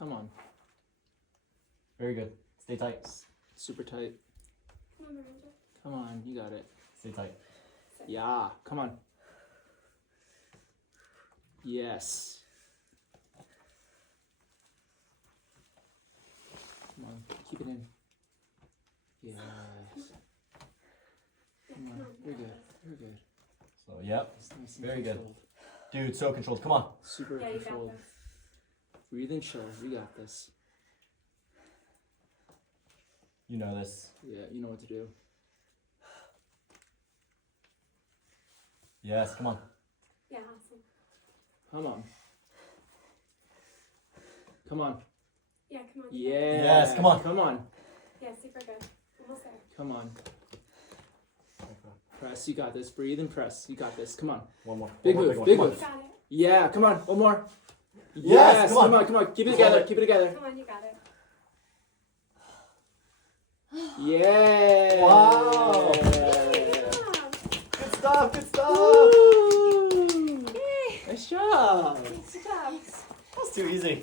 Come on. Very good. Stay tight. Super tight. Come on, Miranda. Come on, you got it. Stay tight. Yeah, come on. Yes. Come on, keep it in. Yes. Come on, you're good. You're good. So, yep. It's nice and Very good. controlled. Dude, so controlled. Come on. Super Yeah, you got controlled. this. Breathe and chill. You got this. You know this. Yeah, you know what to do. Yes, come on. Yeah, awesome. Come on. Come on. Yeah, come on. Yeah. Yes, come on. Come on. Yeah, super good. Almost there. Come on. Press. You got this. Breathe and press. You got this. Come on. One more. Big One more, move. one. Big Come on. move. You got it. Yeah. Come on. One more. Yes, come on. Come on. Come on. Keep it together. Keep it together. Come on, you got it. Yeah. Wow. Yeah. Good stuff. Good stuff. Woo. Yay. Nice job. Good job. That was too easy.